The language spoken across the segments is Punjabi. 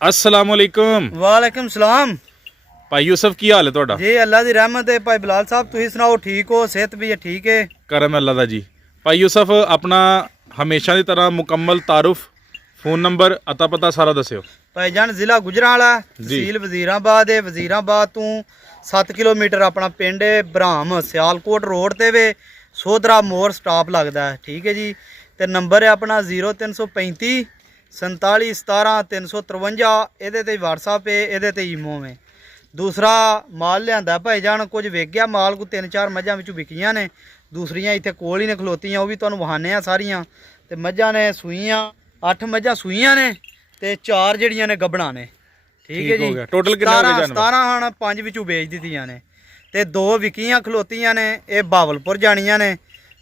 अस्सलाम वालेकुम। वालेकुम सलाम भाई यूसुफ की हाल है ਤੁਹਾਡਾ? जी अल्लाह दी रहमत है। भाई बिलाल साहब तुम सुनाओ, ठीक हो? सेहत भी है ठीक है? करम अल्लाह दा जी। भाई यूसुफ अपना हमेशा की तरह मुकम्मल तारुफ, फोन नंबर, अता पता सारा दस्यो। भाईजान जिला गुजरांवाला, तहसील वजीराबाद है। वजीराबाद तू 7 किलोमीटर अपना पिंड है ब्राह्म, सियालकोट रोड ते वे सोधरा मोड़ स्टॉप लगता है, ठीक है जी। तो नंबर है अपना 0335 47 17 353। ये व्हाट्सअप है, ये ईमो में। दूसरा माल लिया भाईजान, कुछ विक गया माल को 3-4 मझां विचों विकियां ने, दूसरियां इत्थे कोल ही ने खलोतियां, वो भी तुहानूं वहाने आ सारियां। ते मझां ने सूईयां 8 मझां सूईयां ने ते 4 जिहड़ियां ने गब्बणां ने, ठीक है जी। टोटल कितने हो गए जानवर? 17 हण 5 विचों बेच दित्तियां ने ते 2 विकियां खलोतियां ने। ये बावलपुर जानियां ने,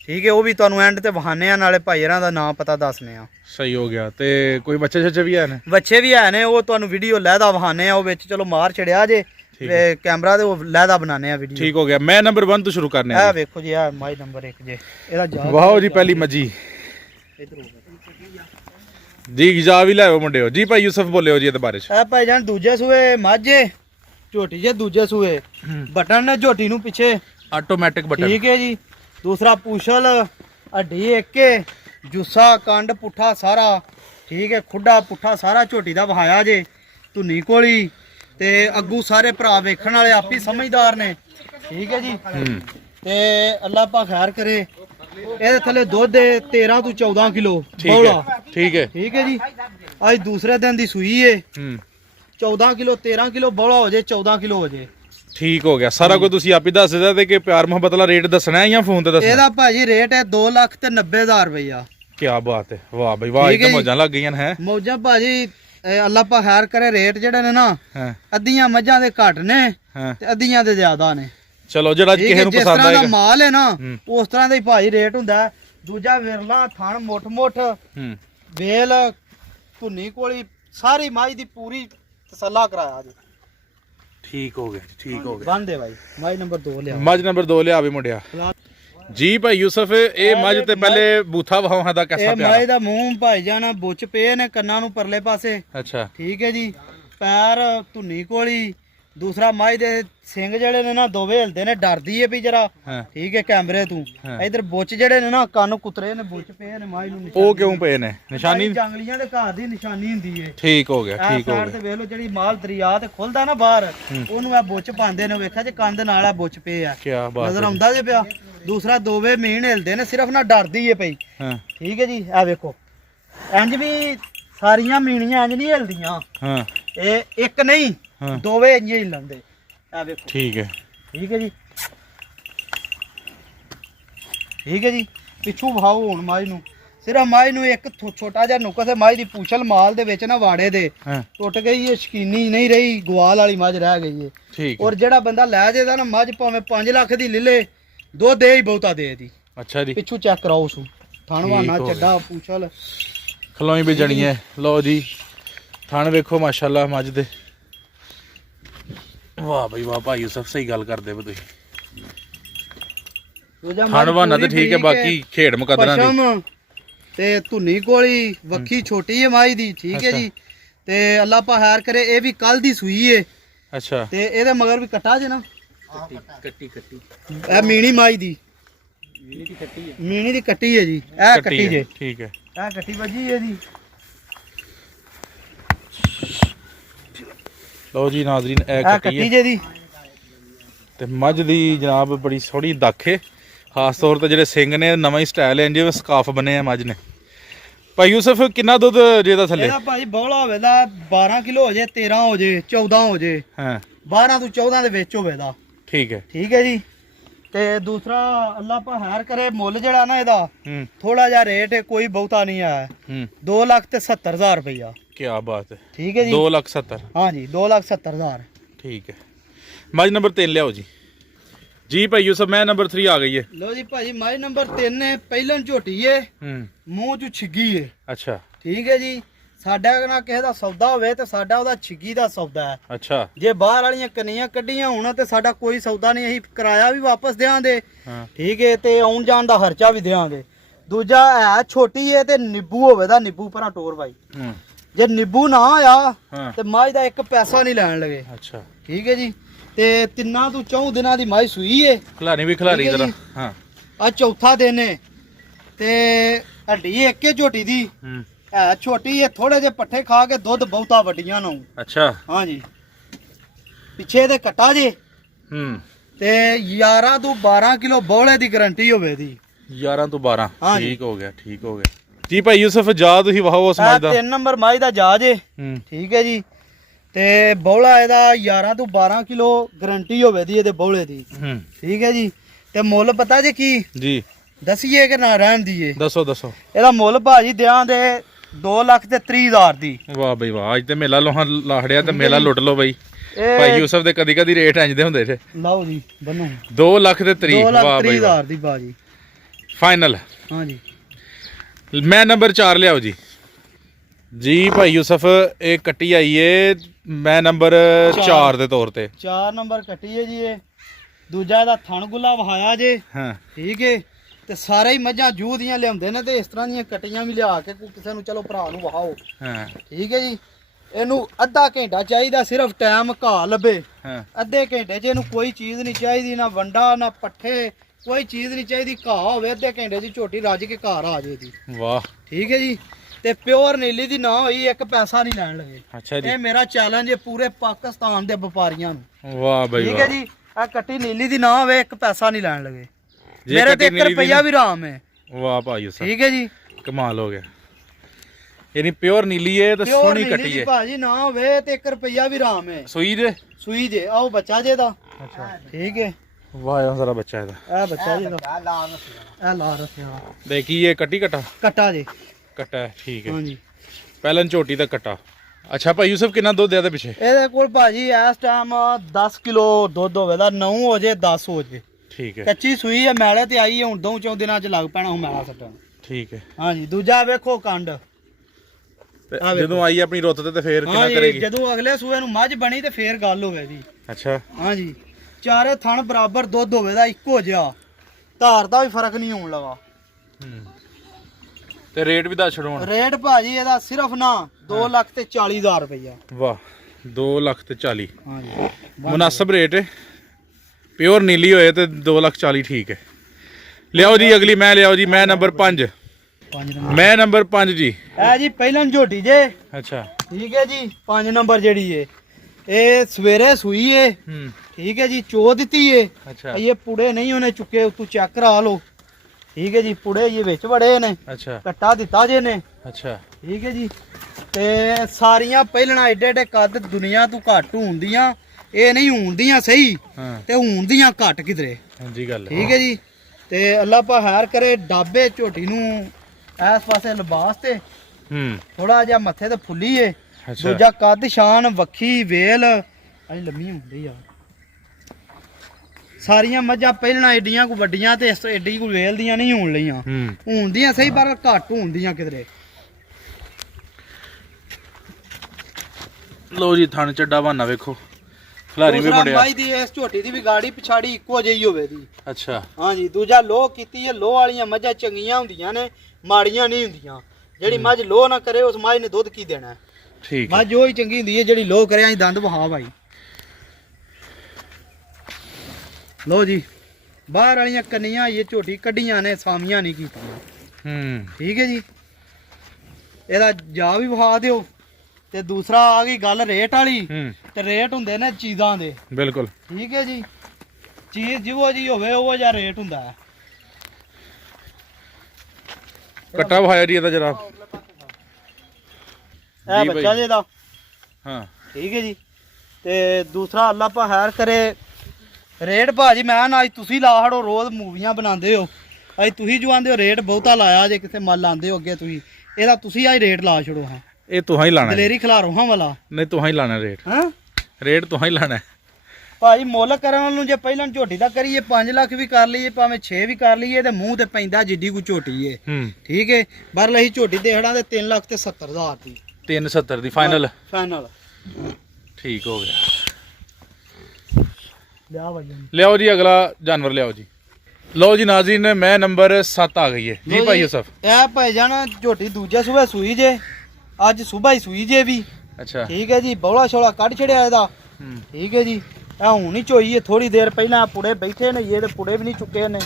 ठीक है। वो भी तुहानूं एंड ते वहाने आ, नाले भाई हरां दा नाम पता दसने आ। सही हो गया। ते कोई बच्चे छच्चे भी है? बच्चे भी है ने, वो तुहानूं वीडियो लैदा वहाने आ, वो विच चलो मार छड़िया जे कैमरा ते लैदा बनाने आ वीडियो। ठीक हो गया। मैं नंबर 1 तो शुरू करने आ देखो जी, आ माई नंबर 1 जे एदा जा। वाह जी, पहली मजी जी जा भी लाओ मुंडे हो जी। भाई यूसुफ बोले हो जी इहदे बारे च। आ भाईजान दूजे सूए माझे झोटी जे, दूजे सूए बटन ने झोटी नूं पिछे ऑटोमेटिक बटन, ठीक है जी। दूसरा पूछल हड्डी एक जुस्सा कंड पुट्ठा सारा, ठीक है। खुड्डा पुट्ठा सारा झोटी दा वहाया जे, धुनी कोली ते अग्गू सारे भरा वेखण वाले आप ही समझदार ने, ठीक है जी। ते अल्लाह पा खैर करे। ਇਹਦੇ ਥੱਲੇ ਦੁੱਧ 13 ਤੋਂ 14 ਕਿਲੋ ਬੌਲਾ, ठीक है ਠੀਕ ਹੈ ਜੀ। ਅੱਜ ਦੂਸਰੇ ਦਿਨ ਦੀ ਸੂਈ ਏ। 14 ਕਿਲੋ 13 ਕਿਲੋ ਬੌਲਾ ਹੋ ਜੇ, 14 ਕਿਲੋ ਹੋ ਜੇ, ठीक हो गया। सारा कुछ तुसी आप ही दस दे कि प्यार मोहब्बत वाला रेट दसना है या फोन ते दसना? ਇਹਦਾ ਭਾਜੀ ਰੇਟ ਹੈ 2,90,000 ਰੁਪਇਆ। क्या बात है, वाह भाई वाह, एकदम मौजां लग गईयां हैं। ਮੌਜਾਂ ਭਾਜੀ ਅੱਲਾਹ ਪਾ ਖੈਰ ਕਰੇ। ਰੇਟ ਜਿਹੜੇ ਨੇ ਨਾ ਅੱਧੀਆਂ ਮੱਝਾਂ ਦੇ ਘੱਟ ਨੇ ਤੇ ਅੱਧੀਆਂ ਦੇ ਜ਼ਿਆਦਾ ਨੇ। ਚਲੋ ਜਿਹੜਾ ਕਿਸੇ ਨੂੰ ਪਸੰਦ ਆਏਗਾ, ਮਾਲ ਹੈ ਨਾ ਉਸ ਤਰ੍ਹਾਂ ਦਾ ਹੀ ਭਾਜੀ ਰੇਟ ਹੁੰਦਾ। ਦੂਜਾ ਵਿਰਲਾ ਥਣ ਮੁੱਠ ਵੇਲ ਧੁੰਨੀ ਕੋਲੀ ਸਾਰੀ ਮਾਈ ਦੀ ਪੂਰੀ ਤਸੱਲਾ ਕਰਾਇਆ ਜੀ। ठीक हो गया, ठीक हो गया। ਬੰਨ ਦੇ ਭਾਈ, ਮਾਈ ਨੰਬਰ 2 ਲਿਆ। ਮੱਝ ਨੰਬਰ 2 ਲਿਆ ਵੀ ਮੁੰਡਿਆ ਜੀ। ਭਾਈ ਯੂਸੁਫ ਇਹ ਮੱਝ ਤੇ ਪਹਿਲੇ ਬੂਥਾ ਵਹਾਉਣ ਦਾ ਕਿਹਦਾ ਇਹ ਪਿਆ? ਮਾਈ ਦਾ ਮੂੰਹ ਭਾਈ ਜਾਨ ਬੁੱਚ ਪਏ ਨੇ, ਕੰਨਾਂ ਨੂੰ ਪਰਲੇ ਪਾਸੇ, ਅੱਛਾ ਠੀਕ ਹੈ ਜੀ। ਪੈਰ ਧੁੰਨੀ ਕੋਲੀ। ਦੂਸਰਾ ਮਾਈ ਦੇ ਸਿੰਘ ਜਿਹੜੇ ਨੇ ਨਾ ਦੋਵੇਂ ਹਿਲਦੇ ਨੇ, ਡਰਦੀ ਏ ਵੀ ਜਰਾ, ਠੀਕ ਹੈ ਕੈਮਰੇ ਤੋਂ। ਇਧਰ ਬੁੱਚ ਜਿਹੜੇ ਨੇ ਨਾ ਕੰਨ ਕੁਤਰੇ ਨੇ, ਬੁੱਚ ਪਏ ਨੇ ਮਾਈ ਨੂੰ। ਉਹ ਕਿਉਂ ਪਏ ਨੇ? ਨਿਸ਼ਾਨੀ ਜੰਗਲੀਆਂ ਦੇ ਘਰ ਦੀ ਨਿਸ਼ਾਨੀ ਹੁੰਦੀ ਏ। ਠੀਕ ਹੋ ਗਿਆ, ਠੀਕ ਹੋ ਗਿਆ। ਤੇ ਵੇਖ ਲਓ ਜਿਹੜੀ ਮਾਲ ਦਰਿਆ ਤੇ ਖੁੱਲਦਾ ਨਾ ਬਾਹਰ, ਉਹਨੂੰ ਇਹ ਬੁੱਚ ਪਾਉਂਦੇ ਨੇ। ਵੇਖਿਆ ਜੇ ਕੰਨ ਦੇ ਨਾਲ ਆ ਬੁੱਚ ਪਏ ਆ, ਕੀ ਬਾਤ ਨਜ਼ਰ ਆਉਂਦਾ ਜੇ ਪਿਆ। ਦੂਸਰਾ ਦੋਵੇਂ ਮੀਨ ਹਿਲਦੇ ਨੇ, ਸਿਰਫ ਨਾ ਡਰਦੀ ਏ ਪਈ, ਠੀਕ ਹੈ ਜੀ। ਇਹ ਵੇਖੋ ਇੰਜ ਵੀ ਸਾਰੀਆਂ ਮੀਣੀਆਂ ਇੰਜ ਨਹੀਂ ਹਿਲਦੀਆਂ, ਇਹ ਇੱਕ ਨਹੀਂ ਦੋਵੇਂ ਇੰਜ ਹੀ ਹਿਲਦੇ। ਇਹ ਵੇਖੋ, ਠੀਕ ਹੈ, ਠੀਕ ਹੈ ਜੀ, ਠੀਕ ਹੈ ਜੀ। ਪਿੱਛੋਂ ਵਹਾਓ ਹੁਣ ਮਾਈ ਨੂੰ, ਸਿਰਫ ਮਾਈ ਨੂੰ ਇੱਕ ਛੋਟਾ ਜਿਹਾ ਨੁਕਸ ਹੈ। ਮਾਈ ਦੀ ਪੂਛਲ ਮਾਲ ਦੇ ਵਿੱਚ ਨਾ ਵਾੜੇ ਦੇ ਟੁੱਟ ਗਈ ਏ, ਸ਼ਕੀਨੀ ਨਹੀਂ ਰਹੀ, ਗਵਾਲ ਵਾਲੀ ਮੱਝ ਰਹਿ ਗਈ ਏ। ਠੀਕ। ਔਰ ਜਿਹੜਾ ਬੰਦਾ ਲੈ ਜਾਏਗਾ ਨਾ ਮੱਝ, ਭਾਵੇਂ 5 ਲੱਖ ਦੀ ਲੈ ਲੇ, ਦੁੱਧ ਦੇ ਹੀ ਬਹੁਤਾ ਦੇ ਦੀ। ਅੱਛਾ ਜੀ। ਪਿੱਛੋਂ ਚੈੱਕ ਕਰਾਓ ਉਸ ਥਣਵਾਨਾ ਚੱਡਾ ਪੂਛਲ ਖਲੋਈ ਵੀ ਜਣੀ ਹੈ। ਲਓ ਜੀ ਥਣ ਵੇਖੋ ਮਾਸ਼ਾਅੱਲਾ ਮੱਝ ਦੇ। ਵਾਹ ਬਈ ਵਾਹ, ਭਾਈ ਯੂਸੁਫ ਸਹੀ ਗੱਲ ਕਰਦੇ ਹੋ ਤੁਸੀਂ। ਥਣਵਾਨਾ ਤੇ ਠੀਕ ਹੈ, ਬਾਕੀ ਖੇਡ ਮੁਕੱਦਰਾਂ ਦੀ ਤੇ ਧੁੰਨੀ ਕੋਲੀ ਵੱਖੀ ਛੋਟੀ ਹੈ ਮਾਈ ਦੀ, ਠੀਕ ਹੈ ਜੀ। ਤੇ ਅੱਲਾਹ ਪਾ ਖੈਰ ਕਰੇ। ਇਹ ਵੀ ਕੱਲ ਦੀ ਸੂਈ ਏ। ਅੱਛਾ। ਤੇ ਇਹਦੇ ਮਗਰ ਵੀ ਕੱਟਾ ਜੇ ਨਾ, ਕੱਟੀ ਇਹ ਮੀਣੀ ਮਾਈ ਦੀ, ਮੀਣੀ ਦੀ ਕੱਟੀ ਹੈ ਜੀ। ਇਹ ਕੱਟੀ ਜੇ, ਠੀਕ ਹੈ। ਇਹ ਕੱਟੀ ਵੱਜੀ ਇਹਦੀ। ਲਓ ਜੀ ਨਾਜ਼ਰੀਨ, ਇਹ ਕੱਟੀ ਜੇ ਦੀ। ਤੇ ਮੱਝ ਦੀ ਜਨਾਬ ਬੜੀ ਸੋਹਣੀ ਦੱਖ ਹੈ, ਖਾਸ ਤੌਰ ਤੇ ਜਿਹੜੇ ਸਿੰਘ ਨੇ ਨਵਾਂ ਹੀ ਸਟਾਈਲ ਹੈ, ਜਿਵੇਂ ਸਕਾਫ ਬਣੇ ਆ ਮੱਝ ਨੇ। ਭਾਈ ਯੂਸੁਫ ਕਿੰਨਾ ਦੁੱਧ ਜੇ ਦਾ ਥੱਲੇ? ਇਹਦਾ ਭਾਈ ਬੋਲਾ ਹੋਵੇ ਦਾ 12 ਕਿਲੋ ਹੋ ਜੇ, 13 ਹੋ ਜੇ, 14 ਹੋ ਜੇ, 12 ਤੋਂ 14 ਦੇ ਵਿੱਚ ਹੋਵੇ ਦਾ, ਠੀਕ ਹੈ, ਠੀਕ ਹੈ ਜੀ। ਤੇ ਦੂਸਰਾ ਅੱਲਾਹ ਪਾ ਖੈਰ ਕਰੇ, ਮੁੱਲ ਜਿਹੜਾ ਨਾ ਇਹਦਾ ਥੋੜਾ ਜਿਹਾ ਰੇਟ ਹੈ, ਕੋਈ ਬਹੁਤਾ ਨਹੀਂ ਹੈ। 2,70,000 ਰੁਪਇਆ। ਕੀ ਬਾਤ ਹੈ, ਠੀਕ ਹੈ ਜੀ। 2,70,000, ਹਾਂ ਜੀ, 2,70,000, ਠੀਕ ਹੈ। ਮੱਝ ਨੰਬਰ 3 ਲਿਆਓ ਜੀ। जी भाई यूसुफ, मैं नंबर 3 आ गई है। लो जी भाई, माई नंबर 3 है। पहलन झोटी है, मूंह चू छिगी है। अच्छा, ठीक है जी। ਸਾਡਾ ਨਾ ਕਿਸੇ ਦਾ ਸੌਦਾ ਹੋਵੇ ਤੇ ਸਾਡਾ ਉਹਦਾ ਛਿੱਗੀ ਦਾ ਸੌਦਾ ਹੈ। ਅੱਛਾ, ਜੇ ਬਾਹਰ ਵਾਲੀਆਂ ਕੰਨੀਆਂ ਕੱਢੀਆਂ ਹੋਣ ਤੇ ਸਾਡਾ ਕੋਈ ਸੌਦਾ ਨਹੀਂ, ਅਸੀਂ ਕਿਰਾਇਆ ਵੀ ਵਾਪਸ ਦੇਵਾਂਗੇ, ਠੀਕ ਹੈ, ਤੇ ਆਉਣ ਜਾਣ ਦਾ ਖਰਚਾ ਵੀ ਦੇਵਾਂਗੇ। ਦੂਜਾ ਹੈ ਛੋਟੀ ਹੈ ਤੇ ਨਿੱਬੂ ਹੋਵੇ ਦਾ, ਨਿੱਬੂ ਪਰਾਂ ਟੋਰ ਬਾਈ, ਜੇ ਨਿੱਬੂ ਨਾ ਆਇਆ ਹਾਂ ਤੇ ਮੱਝ ਦਾ 1 ਪੈਸਾ ਨਹੀਂ ਲੈਣ ਲਗੇ। ਅੱਛਾ ਠੀਕ ਹੈ ਜੀ। ਤੇ ਤਿੰਨਾਂ ਤੋਂ 4 ਦਿਨਾਂ ਦੀ ਮੱਝ ਸੂਈ ਏ। ਖਿਲਾਰੀ ਵੀ ਖਿਲਾਰੀ ਠੀਕ ਹੈ ਜਰਾ ਜੀ। ਹਾਂ ਆ ਚੌਥਾ ਦਿਨ ਏ ਤੇ ਹੱਡੀ ਇੱਕੇ ਝੋਟੀ ਦੀ ਹੂੰ ਹੈ ਛੋਟੀ ਏ। ਥੋੜੇ ਜਿਹੇ ਪੱਠੇ ਖਾ ਕੇ ਦੁੱਧ ਬਹੁਤਾ ਵੱਡੀਆਂ ਨੂੰ। ਅੱਛਾ ਹਾਂਜੀ ਪਿੱਛੇ ਦੇ ਕੱਟਾ ਜੇ ਹੂੰ ਤੇ 11 ਤੋਂ 12 ਕਿਲੋ ਬੋਲੇ ਦੀ ਗਾਰੰਟੀ ਹੋਵੇ ਦੀ। 11 ਤੋਂ 12 ਹਾਂ ਜੀ। ਠੀਕ ਹੋ ਗਿਆ ਠੀਕ ਹੋ ਗਿਆ ਜੀ। ਭਾਈ ਯੂਸਫ ਜਾ ਤੁਸੀਂ ਵਾਹੋ ਉਸ ਮੱਝ ਦਾ 3 ਨੰਬਰ ਮੱਝ ਦਾ ਜਾਜ ਏ। ਹੂੰ ਠੀਕ ਹੈ ਜੀ। ਤੇ ਬੋਲਾ ਇਹਦਾ 11 ਤੋਂ 12 ਕਿਲੋ ਗਾਰੰਟੀ ਹੋਵੇ ਦੀ ਇਹਦੇ ਬੋਲੇ ਦੀ। ਹੂੰ ਠੀਕ ਹੈ ਜੀ। ਤੇ ਮੁੱਲ ਪਤਾ ਜੇ ਕੀ ਜੀ ਦਸੀਏ ਕਿ ਨਾ ਰਹਿਣ ਦੀਏ? ਦੱਸੋ ਦੱਸੋ। ਇਹਦਾ ਮੁੱਲ ਭਾਜੀ ਦਿਆਂ ਦੇ 2,30,000 ਦੀ। ਵਾਹ ਬਈ ਵਾਹ ਅੱਜ ਤੇ ਮੇਲਾ ਲੋਹਾਂ ਲਾਹੜਿਆ ਤੇ ਮੇਲਾ ਲੁੱਟ ਲਓ ਬਈ। ਇਹ ਭਾਈ ਯੂਸਫ ਦੇ ਕਦੀ ਕਦੀ ਰੇਟ ਇੰਜਦੇ ਹੁੰਦੇ ਨੇ। ਲਓ ਜੀ ਬੰਨੋ 2 ਲੱਖ ਤੇ 30 ਵਾਹ ਬਈ 2,30,000 ਦੀ ਬਾਜੀ। ਫਾਈਨਲ। ਹਾਂਜੀ ਮੈਂ ਨੰਬਰ 4 ਲਿਆਓ ਜੀ। ਜੀ ਭਾਈ ਯੂਸਫ ਇਹ ਕੱਟੀ ਆਈ ਏ ਮੈਂ ਨੰਬਰ 4 ਦੇ ਤੌਰ ਤੇ 4 ਨੰਬਰ ਕੱਟੀ ਹੈ ਜੀ ਇਹ। ਦੂਜਾ ਇਹਦਾ ਥਣ ਗੁੱਲਾ ਵਹਾਇਆ ਜੇ। ਹਾਂ ਠੀਕ ਹੈ। ਤੇ ਸਾਰੇ ਹੀ ਮੱਝਾਂ ਜੂਹ ਦੀਆਂ ਲਿਆਉਂਦੇ ਨੇ ਤੇ ਇਸ ਤਰ੍ਹਾਂ ਦੀਆਂ ਕਟੀਆਂ ਵੀ ਲਿਆ ਕੇ ਕੋਈ ਕਿਸੇ ਨੂੰ ਚਲੋ ਭਰਾ ਨੂੰ ਵਹਾਓ। ਹਾਂ ਠੀਕ ਹੈ ਜੀ। ਇਹਨੂੰ ਅੱਧਾ ਘੰਟਾ ਚਾਹੀਦਾ ਸਿਰਫ ਟਾਈਮ ਘਾਹ ਲੱਭੇ। ਹਾਂ ਅੱਧੇ ਘੰਟੇ 'ਚ ਇਹਨੂੰ ਕੋਈ ਚੀਜ਼ ਨਹੀਂ ਚਾਹੀਦੀ, ਨਾ ਵੰਡਾ ਨਾ ਪੱਠੇ, ਕੋਈ ਚੀਜ਼ ਨਹੀਂ ਚਾਹੀਦੀ। ਘਾਹ ਹੋਵੇ ਅੱਧੇ ਘੰਟੇ 'ਚ ਝੋਟੀ ਰੱਜ ਕੇ ਘਰ ਆ ਜਾਏਗੀ। ਵਾਹ ਠੀਕ ਹੈ ਜੀ। ਤੇ ਪਿਓਰ ਨੀਲੀ ਦੀ ਨਾ ਹੋਈ 1 ਪੈਸਾ ਨਹੀਂ ਲੈਣ ਲਗੇ। ਅੱਛਾ ਜੀ ਇਹ ਮੇਰਾ ਚੈਲੰਜ ਹੈ ਪੂਰੇ ਪਾਕਿਸਤਾਨ ਦੇ ਵਪਾਰੀਆਂ ਨੂੰ। ਵਾਹ ਬਈ ਠੀਕ ਵਾਹ ਹੈ ਜੀ। ਆ ਕੱਟੀ ਨੀਲੀ ਦੀ ਨਾ ਹੋਵੇ 1 ਪੈਸਾ ਨਹੀਂ ਲੈਣ ਲਗੇ। ਮੇਰੇ ਤੇ 1 ਰੁਪਈਆ ਵੀ ਰਾਮ ਹੈ। ਵਾਹ ਭਾਈ ਯੂਸਫ ਠੀਕ ਹੈ ਜੀ। ਕਮਾਲ ਹੋ ਗਿਆ। ਯਾਨੀ ਪਿਓਰ ਨੀਲੀ ਏ ਤੇ ਪਿਓਰ ਸੋਹਣੀ ਨੀਲੀ ਕੱਟੀ ਦੀ ਏ। ਭਾਜੀ ਨਾ ਹੋਵੇ ਤੇ 1 ਰੁਪਈਆ ਵੀ ਰਾਮ ਹੈ। ਸੂਈ ਦੇ ਸੂਈ ਜੇ ਆਓ ਬੱਚਾ ਜੇ ਦਾ। ਅੱਛਾ ਠੀਕ ਹੈ। ਵਾਹ ਇਹ ਸਾਰਾ ਬੱਚਾ ਇਹਦਾ ਇਹ ਬੱਚਾ ਜੇ ਦਾ ਇਹ ਲਾ ਰੱਖਿਆ ਦੇਖੀ ਇਹ ਕੱਟੀ ਕਟਾ ਕੱਟਾ ਜੇ। ਕੱਟਾ ਹੈ, ਠੀਕ ਹੈ। ਹਾਂਜੀ ਪਹਿਲਨ ਝੋਟੀ ਦਾ ਕੱਟਾ। ਅੱਛਾ ਭਾਈ ਯੂਸਫ ਕਿੰਨਾ ਦੁੱਧ ਆ ਦੇ ਪਿੱਛੇ? ਇਹਦੇ ਕੋਲ ਭਾਜੀ ਇਸ ਟਾਈਮ 10 ਕਿਲੋ ਦੁੱਧ ਹੋਵੇਗਾ। 9 ਹੋ ਜੇ 10 ਹੋ ਜੇ। ਠੀਕ ਹੈ ਕੱਚੀ ਸੂਈ ਹੈ ਮੈਲੇ ਤੇ ਆਈ ਹੈ ਹੁਣ 2-4 ਦਿਨਾਂ ਚ ਲੱਗ ਪੈਣਾ ਹੁਣ ਮੈਲਾ ਸੱਟਣ। ਠੀਕ ਹੈ। ਹਾਂਜੀ ਦੂਜਾ ਵੇਖੋ ਕੰਡ। ਤੇ ਆ ਵੇਖੋ। ਜਦੋਂ ਆਈ ਆਪਣੀ ਰੁੱਤ ਤੇ ਫੇਰ ਕਿੰਨਾ ਹਾਂਜੀ ਕਰੇਗੀ? ਜਦੋਂ ਅਗਲੇ ਸੂਏ ਨੂੰ ਮੱਝ ਬਣੀ ਤੇ ਫੇਰ ਗੱਲ ਹੋਵੇ ਜੀ। ਅੱਛਾ ਹਾਂਜੀ ਚਾਰੇ ਥਣ ਬਰਾਬਰ ਦੁੱਧ ਹੋਵੇਗਾ ਇੱਕੋ ਜਿਹਾ। ਧਾਰ ਦਾ ਵੀ ਫਰਕ ਨਹੀਂ ਹੋਣ ਲਗਾ। ਤੇ ਰੇਟ ਵੀ ਦੱਸ ਛੜੋ ਹੁਣ। ਰੇਟ ਭਾਜੀ ਇਹਦਾ ਸਿਰਫ ਨਾ 2,40,000 ਰੁਪਈਆ। ਵਾਹ 2 ਲੱਖ ਤੇ 40 ਹਾਂਜੀ ਮੁਨਾਸਬ ਰੇਟ ਹੈ। ਪਿਓਰ ਨੀਲੀ ਹੋਏ ਤੇ 2 ਲੱਖ 40 ਠੀਕ ਹੈ। ਲਿਆਓ ਜੀ ਅਗਲੀ ਮੈਂ ਲਿਆਓ ਜੀ ਮੈਂ ਨੰਬਰ 5 5 ਮੈਂ ਨੰਬਰ 5 ਜੀ। ਇਹ ਜੀ ਪਹਿਲਾਂ ਝੋਟੀ ਜੇ। ਅੱਛਾ ਠੀਕ ਹੈ ਜੀ 5 ਨੰਬਰ ਜਿਹੜੀ ਏ ਇਹ ਸਵੇਰੇ ਸੂਈ ਏ। ਠੀਕ ਹੈ ਜੀ ਚੋ ਦਿੱਤੀ ਏ। ਅੱਛਾ ਇਹ ਪੁੜੇ ਨਹੀਂ ਉਹਨੇ ਚੁੱਕੇ ਉਤੋਂ ਚੈੱਕ ਕਰਾ ਲਓ। ਠੀਕ ਹੈ ਜੀ ਪੁੜੇ ਇਹ ਵਿੱਚ ਵੜੇ ਨੇ। ਅੱਛਾ ਕੱਟਾ ਦਿੱਤਾ ਜੇ ਨੇ। ਅੱਛਾ ਠੀਕ ਹੈ ਜੀ। ਤੇ ਸਾਰੀਆਂ ਪਹਿਲਣਾ ਏਡੇ ਏਡੇ ਕੱਦ ਦੁਨੀਆ ਤੋਂ ਘੱਟ ਹੁੰਦੀਆਂ। ਇਹ ਨਹੀਂ ਹੁੰਦੀਆਂ ਸਹੀ ਹਾਂ ਤੇ ਹੁੰਦੀਆਂ ਘੱਟ ਕਿਧਰੇ। ਹਾਂਜੀ ਗੱਲ ਠੀਕ ਹੈ ਜੀ। ਤੇ ਅੱਲਾ ਪਾ ਹੈਰ ਕਰੇ ਡਾਬੇ ਝੋਟੀ ਨੂੰ ਇਸ ਪਾਸੇ ਲਿਬਾਸ ਤੇ ਥੋੜਾ ਜਿਹਾ ਮੱਥੇ ਤੇ ਫੁੱਲੀ ਏ। ਅੱਛਾ ਦੂਜਾ ਕੱਦ ਸ਼ਾਨ ਵੱਖੀ ਵੇਲ ਅਜੀ ਲੰਮੀ ਹੁੰਦੀ ਆ। ਸਾਰੀਆਂ ਮੱਝਾਂ ਪਹਿਲਣਾ ਏਡੀਆਂ ਕੋ ਵੱਡੀਆਂ ਤੇ ਇਸ ਤੋਂ ਏਡੀ ਕੋ ਵੇਲ ਦੀਆਂ ਨਹੀਂ ਹੋਣ ਲਈਆਂ। ਹੁੰਦੀਆਂ ਸਹੀ ਪਰ ਘੱਟ ਹੁੰਦੀਆਂ ਕਿਧਰੇ। ਲੋ ਜੀ ਥਣ ਚੱਡਾ ਬਹਾਨਾ ਵੇਖੋ ਖਿਲਾਰੀ ਵੀ ਦੂਸਰਾ ਮੁੰਡਿਆ। ਮੱਝ ਦੀ ਇਸ ਝੋਟੀ ਦੀ ਵੀ ਗਾੜੀ ਪਿਛਾੜੀ ਇੱਕੋ ਜਿਹੀ ਹੋਵੇ ਦੀ। ਅੱਛਾ ਹਾਂਜੀ ਦੂਜਾ ਲੋਹ ਕੀਤੀ ਹੈ। ਲੋਹ ਵਾਲੀਆਂ ਮੱਝਾਂ ਚੰਗੀਆਂ ਹੁੰਦੀਆਂ ਨੇ ਮਾੜੀਆਂ ਨਹੀਂ ਹੁੰਦੀਆਂ। ਜਿਹੜੀ ਮੱਝ ਲੋਹ ਨਾ ਕਰੇ ਉਸ ਮੱਝ ਨੇ ਦੁੱਧ ਕੀ ਦੇਣਾ। ਠੀਕ ਮੱਝ ਉਹ ਹੀ ਚੰਗੀ ਹੁੰਦੀ ਹੈ ਜਿਹੜੀ ਲੋਹ ਕਰੇ। ਅਸੀਂ ਦੰਦ ਵਹਾ ਭਾਈ। ਲੋ ਜੀ ਬਾਹਰ ਵਾਲੀਆਂ ਕੰਨੀਆਂ ਇਹ ਝੋਟੀ ਕੱਢੀਆਂ ਨੇ ਸਾਮੀਆਂ ਨਹੀਂ ਕੀਤੀਆਂ। ਠੀਕ ਹੈ ਜੀ। ਇਹਦਾ ਜਾ ਵੀ ਵਹਾ ਦਿਓ। ਤੇ ਦੂਸਰਾ ਆ ਗਈ ਗੱਲ ਰੇਟ ਵਾਲੀ। ਤੇ ਰੇਟ ਹੁੰਦੇ ਨੇ ਚੀਜ਼ਾਂ ਦੇ। ਬਿਲਕੁਲ ਠੀਕ ਹੈ ਜੀ। ਚੀਜ਼ ਜਿਹੋ ਜੀ ਹੋਵੇ ਉਹ ਜਿਹਾ ਰੇਟ ਹੁੰਦਾ ਹੈ। ਕੱਟਾ ਵਹਾਇਆ ਜੀ ਇਹਦਾ ਜਰਾ। ਇਹ ਬੱਚਾ ਜੇ ਦਾ। ਹਾਂ ਠੀਕ ਹੈ ਜੀ। ਤੇ ਦੂਸਰਾ ਅੱਲਾ ਪਾ ਹੈਰ ਕਰੇ ਰੇਟ ਭਾਜੀ ਮੈਂ ਨਾ ਅੱਜ ਤੁਸੀਂ ਲਾ ਹੜੋ ਰੋਜ਼ ਮੂਵੀਆਂ ਬਣਾਉਂਦੇ ਹੋ। ਅੱਜ ਤੁਸੀਂ ਜੋ ਆਂਦੇ ਹੋ ਰੇਟ ਬਹੁਤਾ ਲਾਇਆ ਜੇ ਕਿਸੇ ਮੱਲ ਆਂਦੇ ਹੋ ਅੱਗੇ ਤੁਸੀਂ ਇਹਦਾ ਤੁਸੀਂ ਅੱਜ ਰੇਟ ਲਾ ਛੜੋ। ਹਾਂ ਇਹ ਤੁਹਾਂ ਹੀ ਲਾਣਾ ਦਲੇਰੀ ਖਿਲਾਰੋ ਹਾਂ ਵਾਲਾ। ਨਹੀਂ ਤੁਹਾਂ ਹੀ ਲਾਣਾ ਰੇਟ। ਹਾਂ ਰੇਟ ਤੁਹਾਂ ਹੀ ਲਾਣਾ ਭਾਜੀ ਮੁੱਲ ਕਰਨ ਨੂੰ ਜੇ ਪਹਿਲਾਂ ਝੋਟੀ ਦਾ ਕਰੀਏ 5 ਲੱਖ ਵੀ ਕਰ ਲਈਏ ਭਾਵੇਂ 6 ਵੀ ਕਰ ਲਈਏ ਤੇ ਮੂੰਹ ਤੇ ਪੈਂਦਾ ਜਿੱਡੀ ਕੋ ਝੋਟੀ ਏ। ਠੀਕ ਹੈ ਪਰ ਲਈ ਝੋਟੀ ਦੇਖਣਾ ਤੇ 3 ਲੱਖ ਤੇ 70,000 ਦੀ। 370 ਦੀ ਫਾਈਨਲ ਫਾਈਨਲ ਠੀਕ ਹੋ ਗਿਆ। ਲਿਆ ਭਾਜੀ ਲਿਆਓ ਜੀ ਅਗਲਾ ਜਾਨਵਰ ਲਿਆਓ ਜੀ। ਲਓ ਜੀ ਨਾਜ਼ਰੀਨ ਮੈਂ ਨੰਬਰ 7 ਆ ਗਈ ਹੈ ਜੀ ਭਾਈ ਯੂਸਫ। ਇਹ ਭਾਈ ਜਾਨ ਝੋਟੀ ਦੂਜੇ ਸੂਬੇ ਸੂਈ ਜੇ। ਅੱਜ ਸਵੇਰ ਹੀ ਸੂਈ ਜੇ ਵੀ। ਅੱਛਾ ਠੀਕ ਹੈ ਜੀ, ਬੌਲਾ ਛੋਲਾ ਕੱਢ ਛੜਿਆ ਇਹਦਾ। ਠੀਕ ਹੈ ਜੀ, ਇਹ ਹੁਣ ਹੀ ਚੋਈ ਹੈ, ਥੋੜੀ ਦੇਰ ਪਹਿਲਾਂ ਪੁੜੇ ਬੈਠੇ ਨੇ, ਇਹ ਤੇ ਪੁੜੇ ਵੀ ਨਹੀਂ ਚੁੱਕੇ ਨੇ।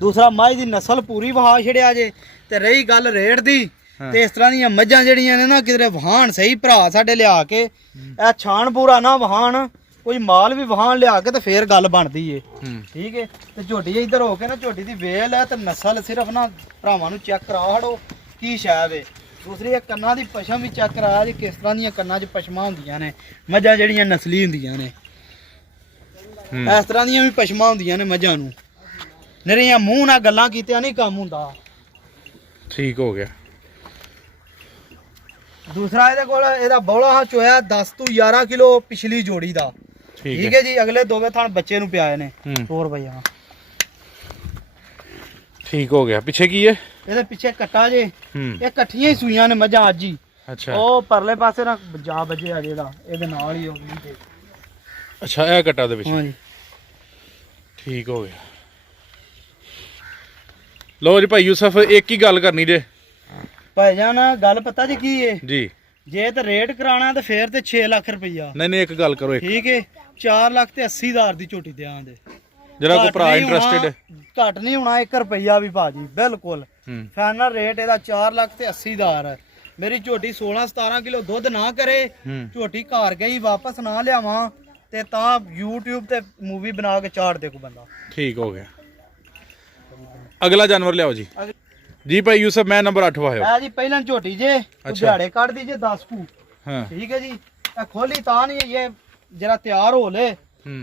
ਦੂਸਰਾ ਮੱਝ ਦੀ ਨਸਲ ਪੂਰੀ ਵਹਾ ਛੜਿਆ ਜੇ। ਤੇ ਰਹੀ ਗੱਲ ਰੇਟ ਦੀ, ਤੇ ਇਸ ਤਰ੍ਹਾਂ ਦੀਆਂ ਮੱਝਾਂ ਜਿਹੜੀਆਂ ਨੇ ਨਾ, ਕਿਧਰੇ ਵਹਾਣ ਸਹੀ ਭਰਾ ਸਾਡੇ ਲਿਆ ਕੇ, ਇਹ ਛਾਣ ਪੂਰਾ ਨਾ ਵਹਾਣ, ਕੋਈ ਮਾਲ ਵੀ ਵਹਾਣ ਲਿਆ ਕੇ ਤੇ ਫੇਰ ਗੱਲ ਬਣਦੀ ਏ। ਠੀਕ ਹੈ, ਤੇ ਝੋਟੀ ਇੱਧਰ ਹੋ ਕੇ ਨਾ, ਝੋਟੀ ਦੀ ਵੇਲ ਹੈ ਤੇ ਨਸਲ ਸਿਰਫ ਨਾ ਭਰਾਵਾਂ ਨੂੰ ਚੈੱਕ ਕਰਾ ਹੜੋ ਕੀ ਸ਼ਾਇਦ ਏ। ਦੂਸਰੀ ਇਹ ਕੰਨਾਂ ਦੀ ਪਸ਼ਮ ਵੀ ਚੈੱਕ ਕਰਾਇਆ ਜੀ, ਕਿਸ ਤਰ੍ਹਾਂ ਦੀਆਂ ਕੰਨਾਂ 'ਚ ਪਸ਼ਮਾਂ ਹੁੰਦੀਆਂ ਨੇ ਮੱਝਾਂ ਜਿਹੜੀਆਂ ਨਸਲੀ ਹੁੰਦੀਆਂ ਨੇ। ਇਸ ਤਰ੍ਹਾਂ ਦੀਆਂ ਵੀ ਪਸ਼ਮਾਂ ਹੁੰਦੀਆਂ ਨੇ ਮੱਝਾਂ ਨੂੰ, ਨਿਰੀਆਂ ਮੂੰਹ ਨਾਲ ਗੱਲਾਂ ਕੀਤਿਆਂ ਨਹੀਂ ਕੰਮ ਹੁੰਦਾ। ਠੀਕ ਹੋ ਗਿਆ। ਦੂਸਰਾ ਇਹਦੇ ਕੋਲ ਇਹਦਾ ਬੌਲਾ ਚੋਇਆ 10 ਤੋਂ 11 ਕਿਲੋ ਪਿਛਲੀ ਜੋੜੀ ਦਾ। ਠੀਕ ਹੈ ਜੀ, ਅਗਲੇ ਦੋਵੇਂ ਥਾਂ ਬੱਚੇ ਨੂੰ ਪਿਆਏ ਨੇ। ਹੋਰ ਭਈਆ ਠੀਕ ਹੋ ਗਿਆ। ਪਿੱਛੇ ਕੀ ਹੈ? ਇਹਦੇ ਪਿੱਛੇ ਕੱਟਾ ਜੇ, ਇਹ ਇਕੱਠੀਆਂ ਹੀ ਸੂਈਆਂ ਨੇ ਮੱਝਾਂ ਅੱਜ ਹੀ। ਅੱਛਾ, ਉਹ ਪਰਲੇ ਪਾਸੇ ਨਾ ਜਾ ਵੱਜੇ ਅਜੇ ਦਾ, ਇਹਦੇ ਨਾਲ ਹੀ ਹੋ ਗਈ। ਅੱਛਾ, ਇਹ ਕੱਟਾ ਦੇ ਪਿੱਛੇ। ਹਾਂਜੀ, ਠੀਕ ਹੋ ਗਿਆ। ਲੋ ਜੀ ਭਾਈ ਯੂਸਫ, ਇੱਕ ਹੀ ਗੱਲ ਕਰਨੀ ਜੇ ਭਾਈ ਜਾਨ, ਗੱਲ ਪਤਾ ਜੀ ਕੀ ਏ ਜੀ, ਜੇ ਤੇ ਰੇਟ ਕਰਾਣਾ ਤੇ ਫੇਰ ਤੇ 6 ਲੱਖ ਰੁਪਈਆ। ਨਹੀਂ ਇੱਕ ਗੱਲ ਕਰੋ। ਠੀਕ ਏ, 4 ਲੱਖ ਤੇ 80 ਹਜ਼ਾਰ ਦੀ ਝੋਟੀ ਦਿਆਂ ਦੇ। ਜਿਹੜਾ ਕੋਈ ਭਰਾ ਇੰਟਰਸਟਿਡ, ਘੱਟ ਨਹੀਂ ਹੋਣਾ 1 ਰੁਪਈਆ ਵੀ ਭਾਜੀ, ਬਿਲਕੁਲ ਫਾਈਨਲ ਰੇਟ ਇਹਦਾ 4 ਲੱਖ ਤੇ 80 ਹਜ਼ਾਰ ਹੈ। ਮੇਰੀ ਝੋਟੀ 16-17 ਕਿਲੋ ਦੁੱਧ ਨਾ ਕਰੇ, ਝੋਟੀ ਘਰ ਗਈ ਵਾਪਸ ਨਾ ਲਿਆਵਾਂ, ਤੇ ਤਾਂ YouTube ਤੇ ਮੂਵੀ ਬਣਾ ਕੇ ਚਾੜ ਦੇ ਕੋ ਬੰਦਾ। ਠੀਕ ਹੋ ਗਿਆ। ਅਗਲਾ ਜਾਨਵਰ ਲਿਆਓ ਜੀ। ਜੀ ਭਾਈ ਯੂਸਫ, ਮੈਂ ਨੰਬਰ 8 ਵਾਹਿਓ। ਇਹ ਜੀ ਪਹਿਲਾਂ ਝੋਟੀ ਜੇ ਦਿਹਾੜੇ ਕੱਢਦੀ ਜੇ 10 ਕੂ। ਠੀਕ ਹੈ ਜੀ, ਇਹ ਖੋਲੀ ਤਾਂ ਨਹੀਂ, ਇਹ ਜਰਾ ਤਿਆਰ ਹੋ ਲੈ।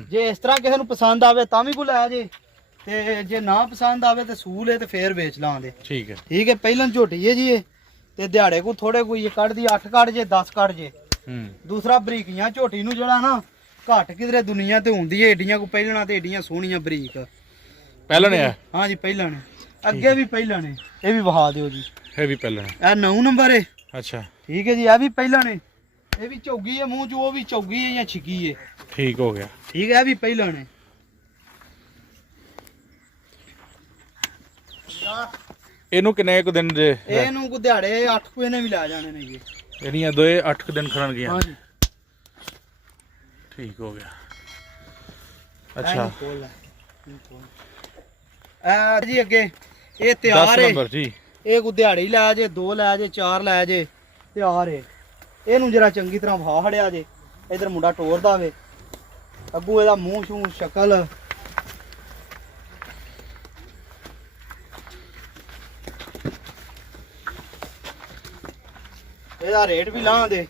ਜੇ ਇਸ ਤਰ੍ਹਾਂ ਕਿਸੇ ਨੂੰ ਪਸੰਦ ਆਵੇ ਤਾਂ ਵੀ ਕੋ ਲੈ ਜੇ, ਤੇ ਜੇ ਨਾ ਪਸੰਦ ਆਵੇ ਤੇ ਸੂਲ ਹੈ ਤੇ ਫੇਰ ਵੇਚ ਲਾਂਗੇ। ਠੀਕ ਹੈ, ਪਹਿਲਾਂ ਝੋਟੀ ਹੈ ਜੀ ਇਹ, ਤੇ ਦਿਹਾੜੇ ਕੋ ਥੋੜੇ ਕੋਈ ਕੱਢਦੀ 8 ਕੱਢ ਜੇ 10 ਕੱਢ ਜੇ। ਦੂਸਰਾ ਬਰੀਕੀਆਂ ਝੋਟੀ ਨੂੰ ਜਿਹੜਾ ਨਾ ਘੱਟ ਕਿਧਰੇ ਦੁਨੀਆ ਤੇ ਹੁੰਦੀ ਹੈ, ਏਡੀਆਂ ਕੋ ਪਹਿਲਣਾ ਤੇ ਏਡੀਆਂ ਸੋਹਣੀਆਂ ਬਰੀਕ ਪਹਿਲਾਂ ਨੇ। ਹਾਂ ਜੀ, ਪਹਿਲਾਂ ਨੇ, ਅੱਗੇ ਵੀ ਪਹਿਲਾਂ ਨੇ। ਇਹ ਵੀ ਵਹਾ ਦਿਓ ਜੀ, ਇਹ ਵੀ ਪਹਿਲਾਂ। ਇਹ 9 ਨੰਬਰ ਹੈ। ਅੱਛਾ, ਠੀਕ ਹੈ ਜੀ, ਇਹ ਵੀ ਪਹਿਲਾਂ ਨੇ। ਇਹ ਵੀ ਝੋਗੀ ਹੈ ਮੂੰਹ ਚ, ਉਹ ਵੀ ਝੋਗੀ ਹੈ ਜਾਂ ਛਿੱਕੀ ਹੈ। ਠੀਕ ਹੋ ਗਿਆ। ਠੀਕ ਹੈ, ਇਹ ਵੀ ਪਹਿਲਾਂ ਨੇ। ਇਹਨੂੰ ਕਿੰਨੇ ਕੁ ਦਿਨ ਦੇ? ਇਹਨੂੰ ਕੋ ਦਿਹਾੜੇ 8 ਕੁ ਇਹਨੇ ਵੀ ਲੈ ਜਾਣੇ ਨੇ ਜੀ। ਇਹਨੀਆਂ ਦੋਏ 8 ਕੁ ਦਿਨ ਖੜਨਗੀਆਂ। ਹਾਂ ਜੀ, ਠੀਕ ਹੋ ਗਿਆ। ਅੱਛਾ ਜੀ, ਅੱਗੇ ਇਹ ਤਿਆਰ ਹੈ ਨੰਬਰ ਜੀ। ਇਹ ਕੋ ਦਿਹਾੜੀ ਲੈ ਜੇ, 2 ਲੈ ਜੇ, 4 ਲੈ ਜੇ, ਤਿਆਰ ਹੈ। ਇਹਨੂੰ ਜਰਾ ਚੰਗੀ ਤਰ੍ਹਾਂ ਵਹਾ ਹੜਿਆ ਜੇ, ਇਧਰ ਮੁੰਡਾ ਟੋਰਦਾ ਵੇ, ਅੱਗੂ ਇਹਦਾ ਮੂੰਹ ਸ਼ੂ ਸ਼ਕਲ। ਇਹਦਾ ਰੇਟ ਵੀ ਲਾਂ ਦੇ।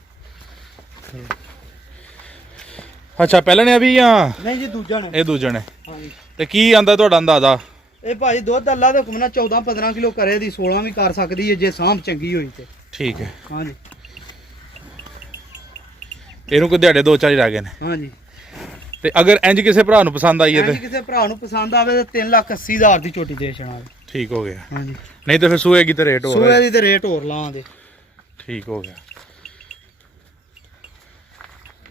ਅੱਛਾ, ਪਹਿਲਾਂ ਨੇ ਵੀ ਜਾਂ ਨਹੀਂ ਜੀ, ਦੂਜਾ ਨੇ। ਇਹ ਦੂਜਾ ਨੇ। ਹਾਂਜੀ, ਤੇ ਕੀ ਆਂਦਾ ਤੁਹਾਡਾ ਅੰਦਾਜ਼ਾ? ਇਹ ਭਾਜੀ ਦੁੱਧ ਅੱਲਾ ਦਾ ਹੁਕਮ ਨਾਲ 14-15 ਕਿਲੋ ਕਰੇ ਦੀ, 16 ਵੀ ਕਰ ਸਕਦੀ ਹੈ ਜੇ ਸਾਂਭ ਚੰਗੀ ਹੋਈ ਤੇ। ਠੀਕ ਹੈ। ਹਾਂਜੀ, ਇਹਨੂੰ ਕੋ ਦਿਹਾੜੇ 2-4 ਹੀ ਰਹਿ ਗਏ ਨੇ। ਹਾਂਜੀ, ਤੇ ਅਗਰ ਇੰਜ ਕਿਸੇ ਭਰਾ ਨੂੰ ਪਸੰਦ ਆਈ ਹੈ ਤੇ ਕਿਸੇ ਭਰਾ ਨੂੰ ਪਸੰਦ ਆਵੇ ਤੇ 3,80,000 ਦੀ ਝੋਟੀ ਦੇ ਛਣਾ। ਠੀਕ ਹੋ ਗਿਆ। ਹਾਂਜੀ, ਨਹੀਂ ਤੇ ਫਿਰ ਸੂਏਗੀ ਤੇ ਰੇਟ ਹੋਰ, ਸੂਏ ਦੀ ਤੇ ਰੇਟ ਹੋਰ ਲਾਂ ਦੇ। ਠੀਕ ਹੋ ਗਿਆ।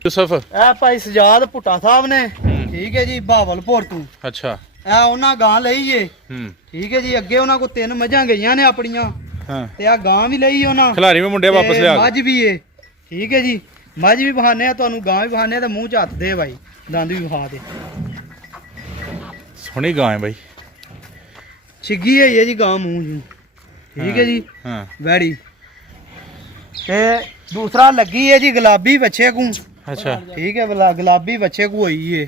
ਯੂਸਫ, ਇਹ ਭਾਈ ਸਜਾਦ ਭੁੱਟਾ ਸਾਹਿਬ ਨੇ। ਠੀਕ ਹੈ ਜੀ, ਬਹਾਵਲਪੁਰ ਤੋਂ। ਅੱਛਾ, ਇਹ ਉਹਨਾਂ ਗਾਂ ਲਈ ਏ। ਠੀਕ ਹੈ ਜੀ, ਅੱਗੇ ਉਹਨਾਂ ਕੋ 3 ਮੱਝਾਂ ਗਈਆਂ ਨੇ ਆਪਣੀਆਂ, ਤੇ ਆ ਗਾਂ ਵੀ ਲਈ ਉਹਨਾਂ। ਖਿਲਾਰੀ ਵੀ ਮੁੰਡੇ ਵਾਪਸ ਲਿਆ, ਮੱਝ ਵੀ ਏ। ਠੀਕ ਹੈ ਜੀ, ਮੱਝ ਵੀ ਬਹਾਨੇ ਆ ਤੁਹਾਨੂੰ, ਗਾਂ ਵੀ ਬਹਾਨੇ ਆ, ਤੇ ਮੂੰਹ ਚ ਹੱਥ ਦੇ ਬਾਈ, ਦੰਦ ਵੀ ਵਹਾ ਦੇ। ਸੋਹਣੀ ਗਾਂ ਹੈ ਬਾਈ, ਛਿੱਗੀ ਹੈ ਜੀ ਗਾਂ ਮੂੰਹ ਨੂੰ। ਠੀਕ ਹੈ ਜੀ, ਵੈੜੀ। ਤੇ ਦੂਸਰਾ ਲੱਗੀ ਹੈ ਜੀ ਗੁਲਾਬੀ ਬੱਚੇ ਕੋ। ਅੱਛਾ, ਠੀਕ ਹੈ, ਗੁਲਾਬੀ ਬੱਚੇ ਕੋ ਹੋਈ ਏ।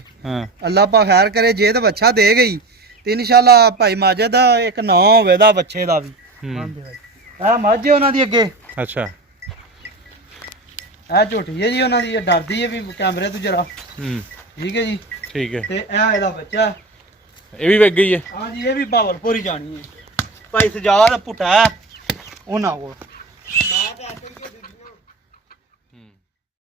ਅੱਲਾਹ ਪਾ ਖੈਰ ਕਰੇ, ਜੇ ਤਾਂ ਬੱਚਾ ਦੇ ਗਈ ਤੇ ਇਨਸ਼ਾਅੱਲਾ ਭਾਈ ਮਾਜਦ ਦਾ ਇੱਕ ਨਾਂ ਹੋਵੇ ਦਾ ਬੱਚੇ ਦਾ ਵੀ। ਇਹ ਮੱਝ ਉਹਨਾਂ ਦੀ ਅੱਗੇ। ਅੱਛਾ, ਇਹ ਝੋਟੀ ਹੈ ਜੀ ਉਹਨਾਂ ਦੀ, ਇਹ ਡਰਦੀ ਹੈ ਵੀ ਕੈਮਰੇ ਤੋਂ ਜਰਾ। ਠੀਕ ਹੈ ਜੀ, ਠੀਕ ਹੈ। ਤੇ ਇਹ ਇਹਦਾ ਬੱਚਾ, ਇਹ ਵੀ ਵਿਕ ਗਈ ਹੈ। ਹਾਂ ਜੀ, ਇਹ ਵੀ ਬਹਾਵਲਪੁਰ ਹੀ ਜਾਣੀ ਹੈ। ਭਾਈ ਸਜਾਦ ਭੁੱਟਾ ਉਹਨਾਂ ਕੋਲ।